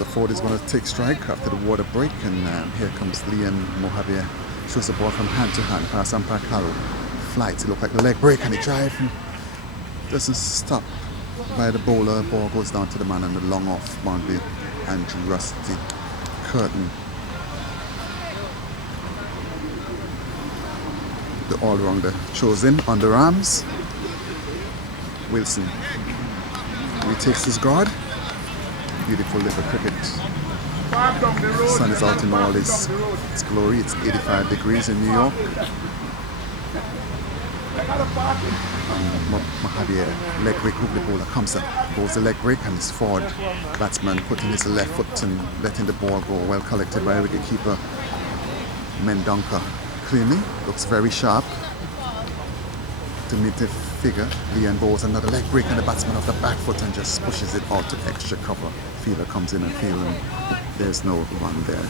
So Ford is going to take strike after the water break, and here comes Liam Mohabir. Shows the ball from hand to hand, pass on Park Harrow. Flights, it looked like the leg break, and he drive and doesn't stop by the bowler. Ball goes down to the man on the long off boundary, Andrew Rusty Kirton. The all-rounder chosen underarms. Wilson retakes his guard. Beautiful little cricket. The sun is out in all its glory. It's 85 degrees in New York. Mohabir, leg break, hook the bowler comes up, bowls the leg break, and his forward batsman putting his left foot and letting the ball go. Well collected by wicketkeeper Mendonca. Cleanly, looks very sharp. Diminutive figure. Leon bowls another leg break, and the batsman off the back foot and just pushes it out to extra cover. Fielder comes in and fields, and there's no run there.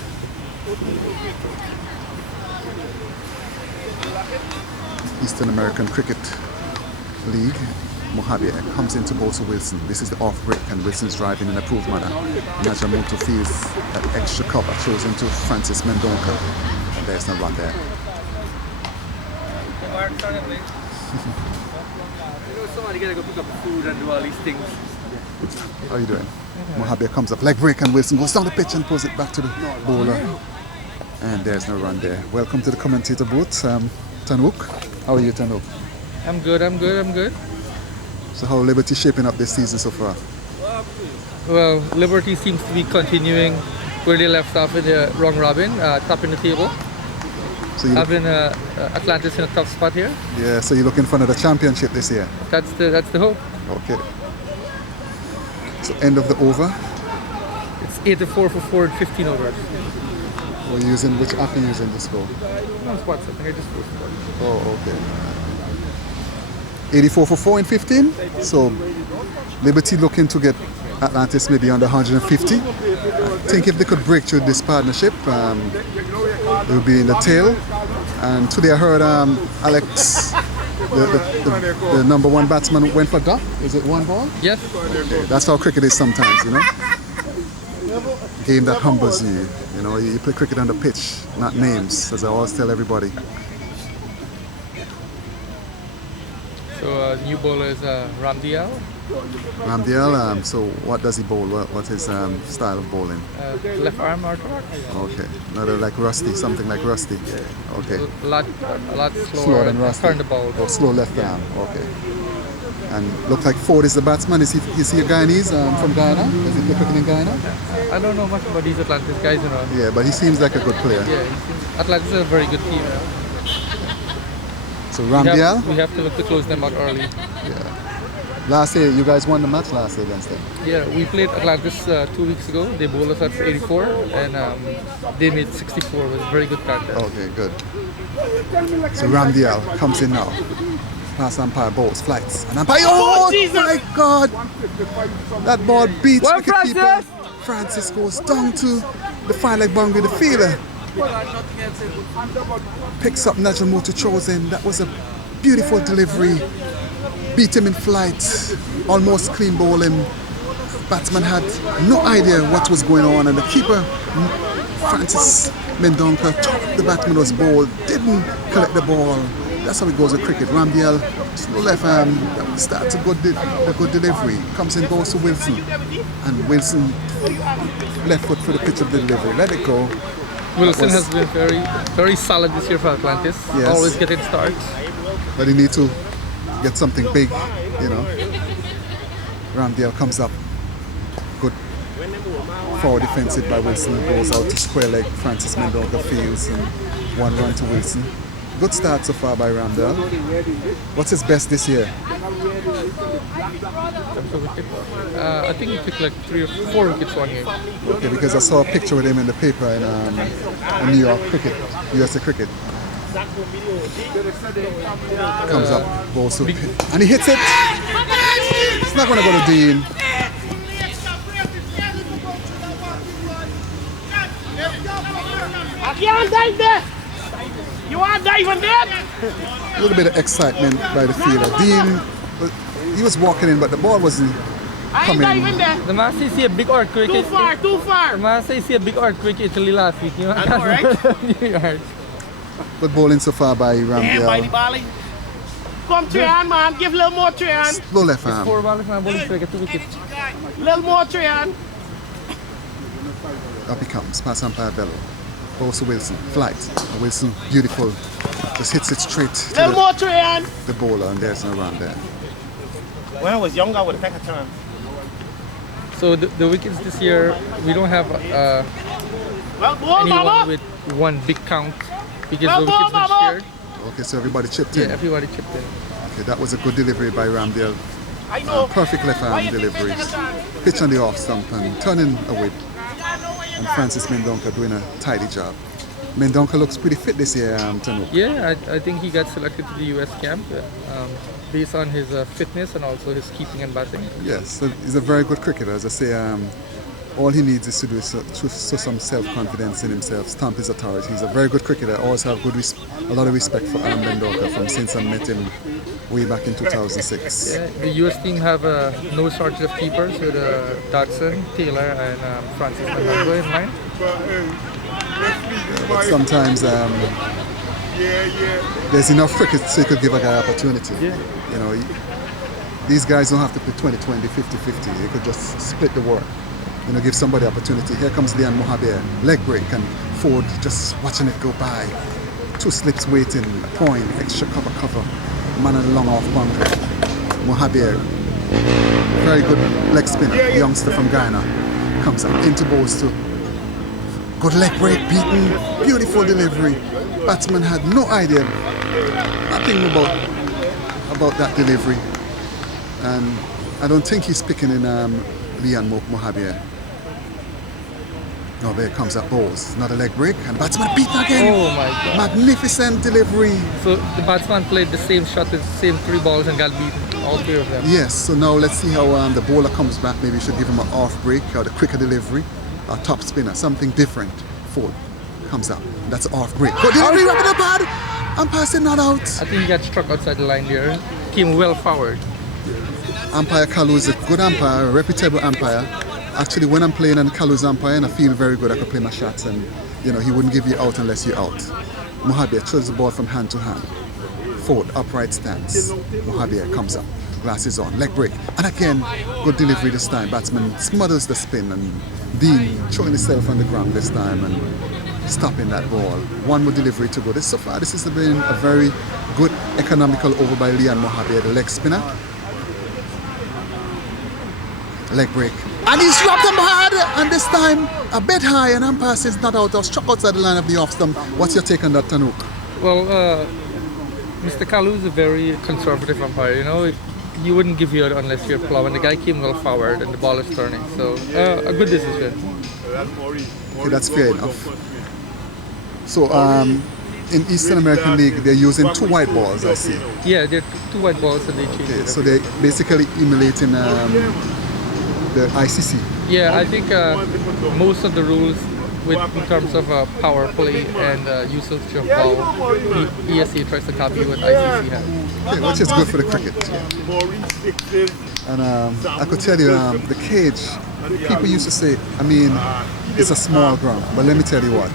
Eastern American Cricket League. Mohabir comes into bowl to Wilson. This is the off break, and Wilson's driving in an approved manner. Najamoto feels that extra cover, throws into Francis Mendonca, and there's no run there. Somebody gotta go pick up the food and do all these things. How are you doing? Mohabir comes up, leg break, and Wilson goes down the pitch and pulls it back to the bowler. And there's no run there. Welcome to the commentator booth, Tanuk. How are you, Tanuk? I'm good. So how Liberty shaping up this season so far? Well, Liberty seems to be continuing where they left off in the round robin, top in the table. So Having Atlantis in a tough spot here. Yeah, so you're looking for another championship this year? That's the hope. Okay. So end of the over? It's 8-4 for 4 and 15 overs. We're using, which app are you using to score? No, it's WhatsApp. I think I just posted it. Oh, okay. 84 for 4 and 15. So Liberty looking to get Atlantis maybe under 150. I think if they could break through this partnership, it will be in the tail. And today I heard Alex, the number one batsman, went for duck. Is it one ball? Yes. Okay. That's how cricket is sometimes, you know. Game that humbles you. You know, you play cricket on the pitch, not names, as I always tell everybody. So new bowler is Ramdial. Ramdial, so what does he bowl? What's his style of bowling? Left arm orthodox. Okay, another like Rusty, something like Rusty. Okay. A lot Slower than Rusty. Turn the ball. Oh, slow left arm. Okay. And look like Ford is the batsman. Is he a Guyanese from Guyana? Does he play cricket in Guyana? I don't know much about these Atlantis guys, you know. Yeah, but he seems like a good player. Yeah, Atlantis is a very good team. So Ramdial? We have to look to close them out early. Yeah. Last year, you guys won the match last year against them. Yeah, we played Atlantis 2 weeks ago. They bowled us at 84, and they made 64. It was a very good contest. Okay, good. So Ramdial comes in now. Pass umpire, balls, flights, and umpire. Oh, my God! That ball beats wicketkeeper. Francis goes down to the fine leg boundary, the fielder. Picks up Najamoto, throws in. That was a beautiful delivery. Beat him in flight. Almost clean bowl him. Batsman had no idea what was going on, and the keeper, Francis Mendonca, thought the batsman was bowled, didn't collect the ball. That's how it goes with cricket. Ramdial, slow left arm, starts a good delivery. Comes in, goes to Wilson. And Wilson, left foot for the pitch of the delivery. Let it go. Wilson has been very solid this year for Atlantis. Yes. Always getting starts. But he needs to get something big, you know. Ramdial comes up. Good forward defensive by Wilson. Goes out to square leg. Francis Mendonca fields, and 1 run to Wilson. Good start so far by Ramdial. What's his best this year? I think he took like 3 or 4 wickets one game. Okay, because I saw a picture with him in the paper in New York cricket, USA cricket. Comes up, balls to, and he hits it. It's not going to go to Dean. I can't dive there. You want to dive on there? A little bit of excitement by the fielder. Dean, he was walking in, but the ball wasn't I ain't coming. diving there. The man says see a big earthquake. Too far, too far. The man says see a big earthquake in Italy last week. You know, I know, right? New York. Good bowling so far by Damn, by the Ramdial. bally. Come three hand, man. Give a little more three hand. Low left Four arm. balls now bowling strike at 2 wickets. Little more three hand. Up he comes, past umpire Bello. Goes to Wilson, flight. Wilson, beautiful. Just hits it straight to Little more three hand. the bowler, and there's no run there. When I was younger, I would have taken a turn. So the wickets this year, we don't have Well, ball, anyone Baba. with one big count because Well, the wickets Baba. been shared. Okay, so everybody chipped Yeah, in. everybody chipped in. Okay, that was a good delivery by Ramdial. I know. Perfect left Why arm you think delivery. they take a turn? Pitch on the off stump and turning away. And Francis Mendonca doing a tidy job. Mendonca looks pretty fit this year, Tanu. Yeah, I think he got selected to the US camp based on his fitness and also his keeping and batting. Yes, so he's a very good cricketer. As I say, all he needs is to do is show some self-confidence in himself, stamp his authority. He's a very good cricketer. I always have a lot of respect for Mendonca since I met him way back in 2006. Yeah, the US team have no shortage of keepers with Dodson, Taylor, and Francis Mendonca in line. But sometimes there's enough cricket so you could give a guy opportunity. Yeah. You know, these guys don't have to play 20-20, 50-50. You could just split the work. You know, give somebody opportunity. Here comes Lian Mohabir, leg break, and Ford just watching it go by. 2 slips waiting, a point, extra cover, man on a long off boundary. Mohabir, very good leg spinner, youngster from Ghana, comes up into balls too. Good leg break, beaten, beautiful delivery. Batsman had no idea, nothing about that delivery, and I don't think he's picking in Lian Mohabir. No, there comes up balls. Another leg break, and batsman beaten again. Oh my God. Magnificent delivery. So the batsman played the same shot with the same 3 balls and got beaten, all 3 of them. Yes, so now let's see how the bowler comes back. Maybe you should give him an off break or the quicker delivery, a top spinner, something different. Ford comes up. That's an off break. Good delivery, wrap it up hard. I'm passing not out. I think he got struck outside the line there. Came well forward. Umpire Kalu is a good umpire, a reputable umpire. Actually, when I'm playing and Kalu's umpire and I feel very good, I can play my shots and, you know, he wouldn't give you out unless you're out. Mohabir throws the ball from hand to hand. Ford, upright stance. Mohabir comes up, glasses on, leg break. And again, good delivery this time. Batsman smothers the spin and Dean throwing himself on the ground this time and stopping that ball. One more delivery to go. So far, this has been a very good economical over by Lian Mohabir, the leg spinner. Leg break. And he's dropped him hard, and this time a bit high, and umpire says not out, or struck outside the line of the off stump. What's your take on that, Tanook? Well, Mr. Kalu is a very conservative umpire. You know, he wouldn't give you out unless you're plumb. And the guy came well forward, and the ball is turning. So a good decision. Okay, that's fair enough. So in Eastern American League, they're using 2 white balls, I see. Yeah, they're 2 white balls and they change Okay, it. so they're basically emulating the ICC. Yeah, I think most of the rules in terms of power play and usage of ball, ESA tries to copy what ICC has. Okay, which is good for the cricket. And I could tell you, the cage, people used to say, I mean, it's a small ground, but let me tell you what.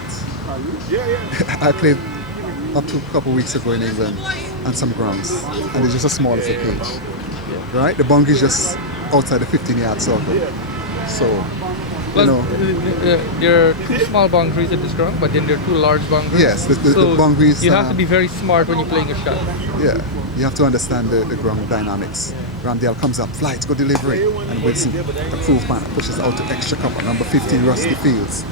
I played up to a couple of weeks ago in England on some grounds, and it's just as small as a cage. Right? The boundary is just outside the 15-yard circle. So, you know. There are 2 small boundaries at this ground, but then there are 2 large boundaries. Yes, the So boundaries. you have to be very smart when you're playing a shot. Yeah, you have to understand the ground dynamics. Ramdial comes up, flights, good delivery, and Wilson, the proof man, pushes out to extra cover, number 15, Rusty Fields.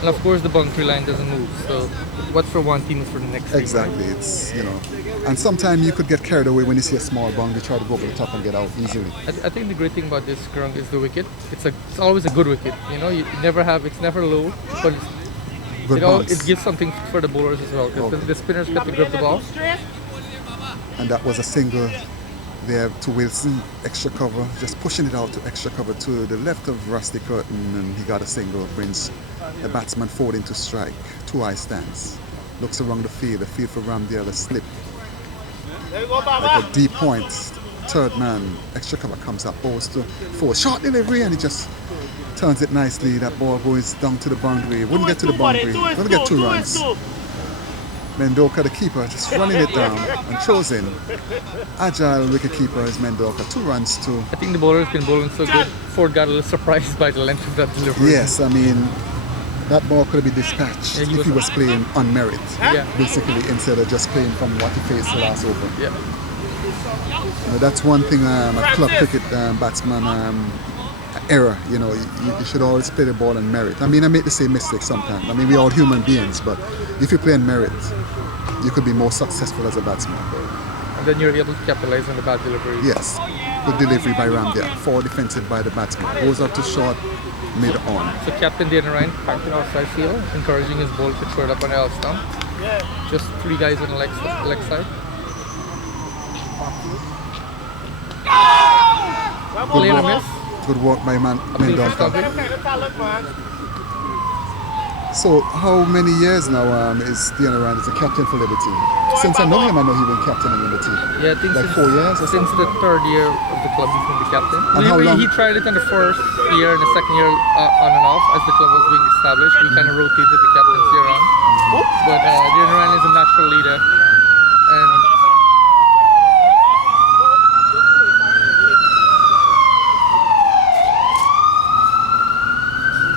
And of course, the boundary line doesn't move. So what's for one team is for the next team. Exactly, it's, you know, and sometimes you could get carried away when you see a small boundary, try to go over the top and get out easily. I think the great thing about this ground is the wicket. It's always a good wicket. You know, it's never low, but Good bounce. it gives something for the bowlers as well. Because the spinners get to grip the ball. And that was a single there to Wilson, extra cover, just pushing it out to extra cover to the left of Rusty Kirton, and he got a single, brings the batsman forward into strike, 2 high stance. Looks around the field for Ramdial, a slip. There you go, Like Baba. a deep point, third man, extra cover comes up, balls to four. Short delivery, and he just turns it nicely. That ball goes down to the boundary. Wouldn't get to the boundary. Gonna get 2 runs. Mendoka, the keeper, just running it down and throws in. Agile wicket keeper is Mendoka. 2 runs to. I think the bowler's been bowling so good. Ford got a little surprised by the length of that delivery. Yes, I mean, that ball could have been dispatched if he was playing on merit. Yeah. Basically, instead of just playing from what he faced the last over. Yeah. That's one thing a club cricket batsman error. You know, you should always play the ball on merit. I mean, I make the same mistake sometimes. I mean, we're all human beings, but if you play on merit, you could be more successful as a batsman. And then you're able to capitalize on the bad delivery. Yes, good delivery by Ramdial. 4 defensive by the batsman. Goes out to short, mid on. So Captain Dana Ryan packed it outside field, encouraging his bowler to throw it up on the out stump. Just 3 guys on the leg side. Play and a miss. Good work by Mendoka. So how many years now is Dana Ryan as a captain for Liberty? Since I know him, I know he's been captain in Liberty. Yeah, I think like 4 years or since something? the 3rd year of the club he's been the captain. And how long? He tried it in the 1st year and the 2nd year on and off as the club was being established. We kind of rotated the captaincy around. But Dana Ryan is a natural leader. And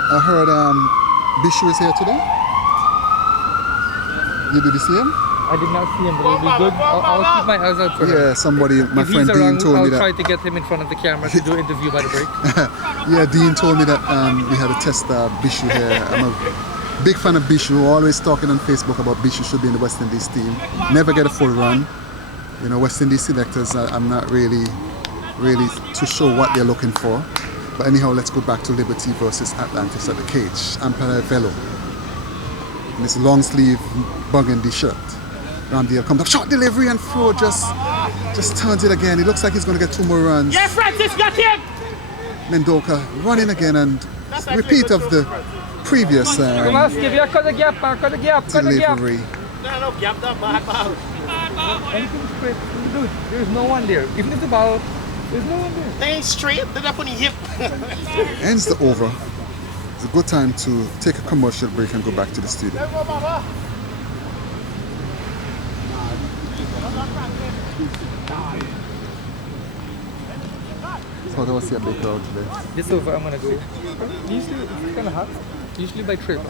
I heard Bishu is here today. Did you see him? I did not see him, but it'll be good. I'll keep my eyes out for him. Yeah, somebody, my If friend he's Dean around, told me I'll that. try to get him in front of the camera to do an interview by the break. Yeah, Dean told me that we had to test Bishu here. I'm a big fan of Bishu, always talking on Facebook about Bishu should be in the West Indies team. Never get a full run. You know, West Indies selectors, I'm not really too sure what they're looking for. But anyhow, let's go back to Liberty versus Atlantis at the cage. Umpire Velo. In his long sleeve burgundy shirt. Ramdial comes up, short delivery and throw, just turns it again. He looks like he's going to get 2 more runs. Yeah, Francis, got him! Mendoka running again, and repeat of the previous Come on, Skip, yeah, cut the gap, man, cut the gap, cut the gap. delivery. No, gap that back out. Anything straight, dude, there's no one there. Even if the ball, there's no one there. They ain't straight, they're up on the hip. Ends the over. It's a good time to take a commercial break and go back to the studio. So there was a big crowd today. This over, I'm gonna go. Usually, it's kind of hot. Usually by trip,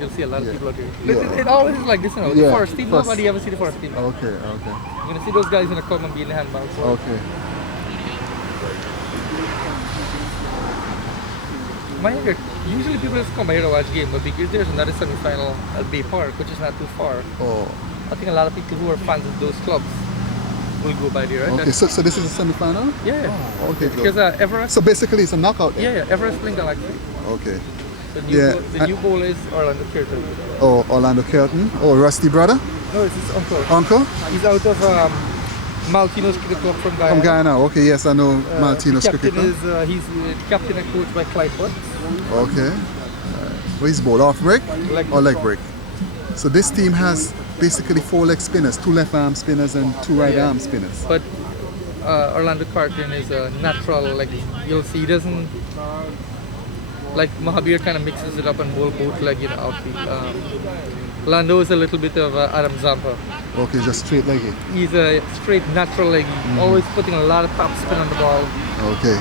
you'll see a lot of people out here. Yeah. It always is like this, you know. Yeah, The first team, first. nobody ever see the first team. Okay. You're gonna see those guys in the come and be in the handball. So. Okay. Usually people just come here to watch game, but because there's another semi-final at Bay Park, which is not too far, Oh. I think a lot of people who are fans of those clubs will go by there, right? Okay. So this is a semi-final? Yeah. Oh, okay. Good. Because Everest, So basically, it's a knockout. Then? yeah, Everest playing Galaxy. Okay. The new bowler is Orlando Kirton. Oh, Orlando Kirton. Oh, Rusty brother, No, it's his uncle. uncle He's out of Maltino's Cricket Club from Guyana. from Guyana. Okay. Yes, I know Martino's the cricket captain club. is he's captain and coached by Clyde Butt. Okay. Well, he's bowled off break Leg or leg break. So this team has basically 4 leg spinners, 2 left arm spinners and 2 right arm spinners. But Orlando Kirton is a natural, like you'll see, he doesn't, like Mahabir kind of mixes it up and bowl both leg in outfield. Lando is a little bit of Adam Zampa. Okay, just straight leggy. He's a straight natural leggy, always putting a lot of top spin on the ball. Okay.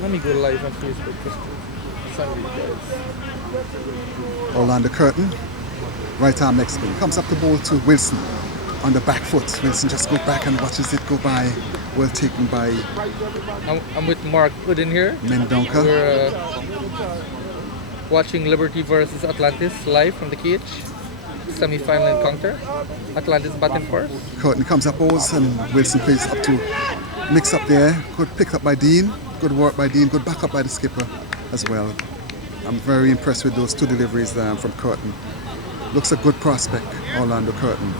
Let me go live on Facebook just to send you guys. Orlando Kirton, right arm leg spin. Comes up the ball to Wilson on the back foot. Wilson just goes back and watches it go by. Well taken by I'm with Mark Udin here. Mendoka. We're watching Liberty versus Atlantis live from the cage. Semi-final encounter. Atlantis batting first. Kirton comes up balls and Wilson plays up to mix up there. Good pick up by Dean. Good work by Dean. Good back up by the skipper as well. I'm very impressed with those 2 deliveries from Kirton. Looks a good prospect, Orlando Kirton.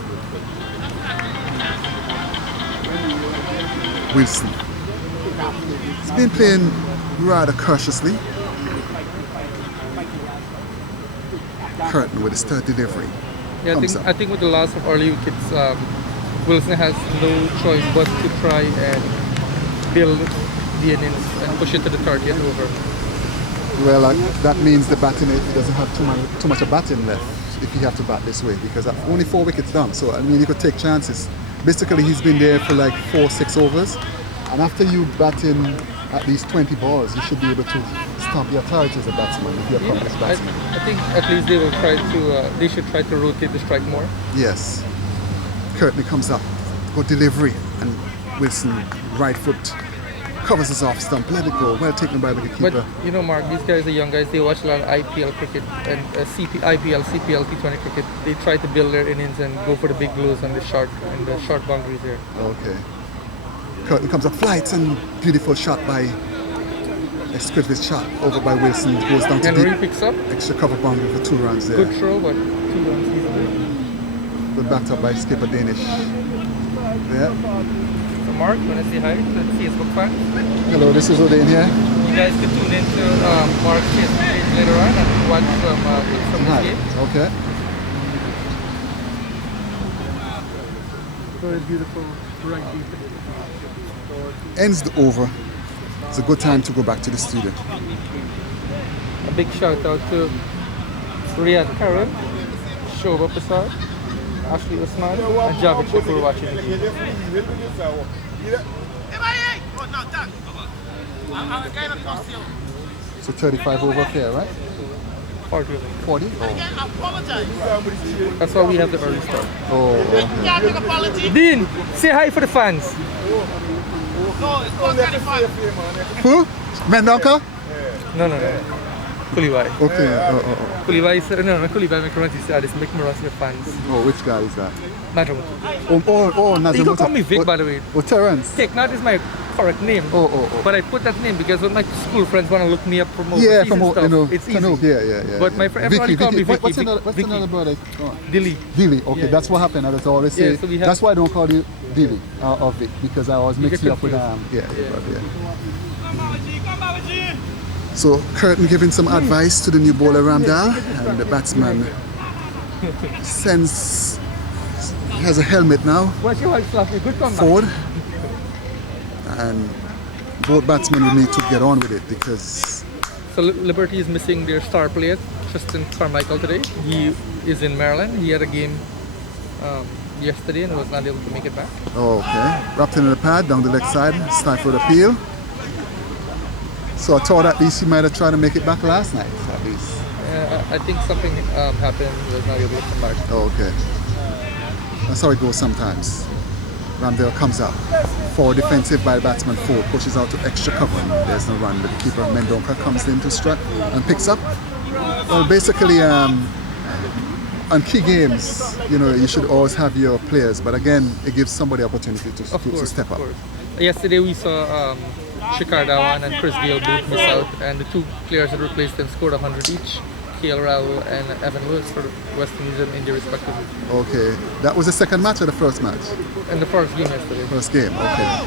Wilson. He's been playing rather cautiously. Kirton with his third delivery. Yeah, Comes up. I think with the loss of early wickets, Wilson has no choice but to try and build the innings and push it to the 30th over. Well, that means the batting, he doesn't have too much of batting left if he have to bat this way, because only 4 wickets down. So, I mean, he could take chances. Basically, he's been there for like 4-6 overs. And after you bat in at least 20 balls, you should be able to stamp your authority as a batsman if you're a accomplished batsman. I think at least they will try to, they should try to rotate the strike more. Yes. Kirton comes up, good delivery, and Wilson, right foot, covers his off stump, let it go, well taken by the keeper. But you know, Mark, these guys are young guys. They watch a lot of IPL cricket and IPL, CPL, T20 cricket. They try to build their innings and go for the big blows and the short boundaries there. Okay. Kirton comes up, flights, and beautiful shot by a scripted shot over by Wilson. It goes down to Henry deep. picks up. Extra cover boundary for 2 runs there. Good throw, but 2 runs easily. Good backed up by skipper Danish. Yeah. So Mark, you want to say hi to the Facebook fans? Hello, this is O'Dane here. You guys can tune into Mark's Facebook page later on and watch some clips from this game. Okay. Very beautiful rugby. Ends the over. It's a good time to go back to the studio. A big shout out to Riyadh Karim, Shobha Prasad, Ashley Usman, and Javed for watching the game. So 35 over fair, right? 40. 40? Oh. That's why we have the early start. Oh, okay. Dean, say hi for the fans. Who? Mendonca? No. Kuliwai. Okay. Kuliwai is no Kuliwai McRunty said this make me run to the fans. Oh, which guy is that? Madam. Oh, Nazar. You can call me Vic, by the way. Oh, Terrence. Teknad is my correct name. Oh. But I put that name because when my school friends want to look me up from overseas Yeah, and from stuff, you know, it's easy. Yeah. But my friend, everybody call me Vicky. What's another brother? Dilly. Dilly. Okay, Yeah. that's what happened. That's always say. Yeah, so we have- That's why I don't call you Dilly or Vic, because I always mix you up with yeah. So Kirton giving some advice to the new bowler Ramdial, and the batsman has a helmet now What's your wife laughing? Good comeback. forward, and both batsmen will need to get on with it because So Liberty is missing their star player, Tristan Carmichael today. He is in Maryland. He had a game yesterday and was not able to make it back. okay, wrapped in the pad down the leg side, stifled appeal. So I thought at least he might have tried to make it back last night, at least. I think something happened. He was not able to come back. Oh, okay. That's how it goes sometimes. Ramdial comes up. Forward defensive by the batsman, forward pushes out to extra cover. There's no run. The keeper Mendonca comes in to strike and picks up. Well, basically, on key games, you know, you should always have your players, but again, it gives somebody opportunity to step up. Yesterday we saw Shikhar Dhawan and Chris Gale both miss out, and the 2 players that replaced them scored 100 each. KL Rahul and Evan Lewis for West Indies and India respectively. Okay, that was the second match or the first match? In the first game yesterday. First game, okay.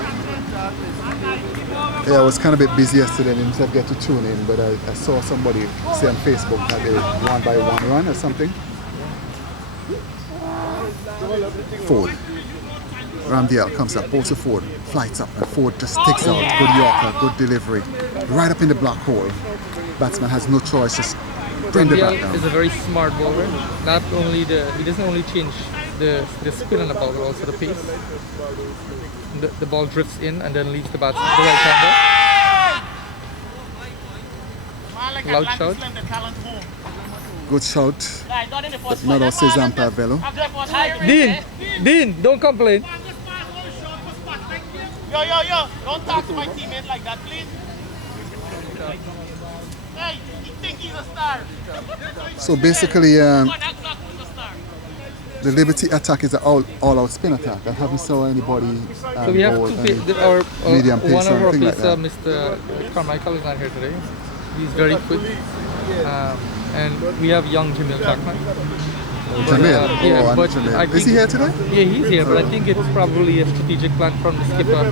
Yeah, I was kind of a bit busy yesterday and didn't get to tune in, but I saw somebody say on Facebook that they won by 1 run or something. Forward. Ramdial comes up, bolts forward, flights up, and forward just takes out. Good Yorker, good delivery. Right up in the black hole. Batsman has no choice, just bring the bat Ramdial is down. a very smart bowler. Not only he doesn't only change the spin on the ball, but also the pace. The ball drifts in and then leaves the batsman the right hander. Loud shout. Good shout, but not all says Zampa Velo. Dean, don't complain. Yo, don't talk to my teammate like that, please. Hey, you think he's a star? So basically, the Liberty attack is an all-out spin attack. I haven't saw anybody So we have bowl one medium pace of or our anything like players, that. Mr. Carmichael is not here today. He's very quick. And we have young Jamil Chakman. Jamil? Yeah, Oh, but Jamil. I Is think- he here today? Yeah, he's here, but I think it's probably a strategic plan from the skipper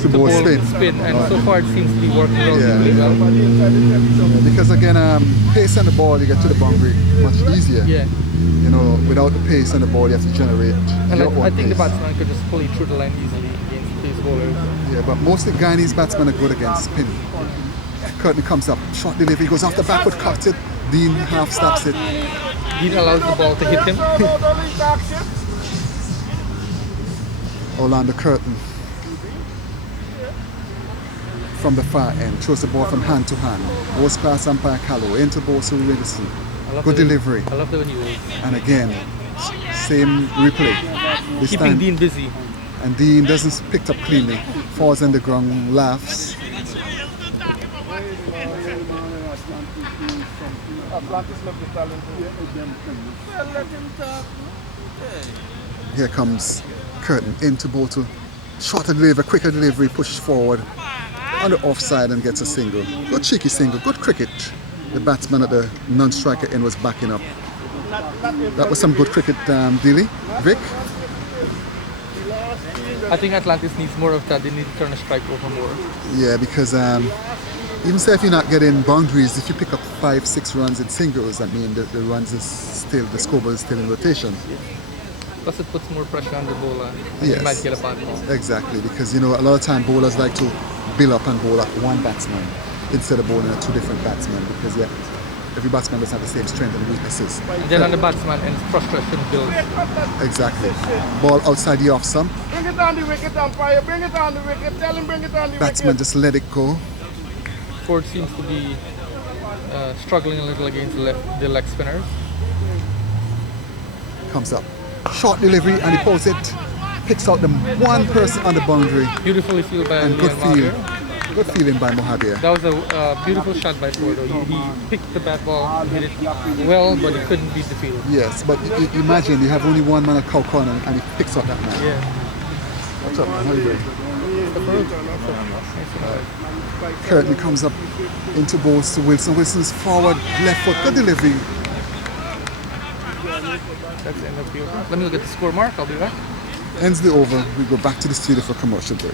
to ball spin. and so far it seems to be working Yeah. relatively well. Because again, pace on the ball, you get to the boundary much easier. Yeah, You know, without the pace on the ball, you have to generate and your own I think the pace. batsman could just pull it through the line easily against pace bowlers. Yeah, but most of the Guyanese batsmen are good against spin. Kirton comes up, short delivery, goes off the back foot, cuts it. Dean half stops it. Dean allows the ball to hit him. Orlando Kirton from the far end throws the ball from hand to hand. Goes past umpire Callow into ball to Wilson. I love Good the way- delivery. I love the way he was And again, same replay. This keeping time, Dean busy. and Dean doesn't pick up cleanly. Falls on the ground, laughs. Here comes Kirton into ball to shorter delivery, quicker delivery, push forward on the offside and gets a single. Good cheeky single, good cricket. The batsman at the non-striker end was backing up. That was some good cricket, Dilly. Vic? I think Atlantis needs more of that. They need to turn a strike over more. Yeah, because even say if you're not getting boundaries, if you pick up 5-6 runs in singles, I mean the runs is still, the scoreboard is still in rotation. Plus it puts more pressure on the bowler. Yes. He might get a bad ball. Exactly, because you know a lot of time bowlers like to build up and bowl at one batsman instead of bowling at two different batsmen, because yeah, every batsman doesn't have the same strength and weaknesses. And then on the batsman and frustration builds. Exactly. Ball outside the off stump. Bring it on the wicket, umpire. Bring it on the wicket. Tell him bring it on the Batsman wicket. just let it go. Ford seems to be struggling a little against the leg spinners. Comes up. Short delivery and he pulls it. Picks out the one person on the boundary. Beautifully fielded by And good Mahabir. field. Good feeling by Mohabir. That was a beautiful shot by Ford. He picked the bat ball, hit it well, but he couldn't beat the field. Yes, but imagine you have only one man at cow corner and he picks out that man. Yeah. What's up, man? How you doing? Nice. Kirton comes up into balls to Wilson. Wilson's forward, left foot, good delivery. That's the end of the over. Let me look at the score mark. I'll be back. Ends the over. We go back to the studio for commercial break.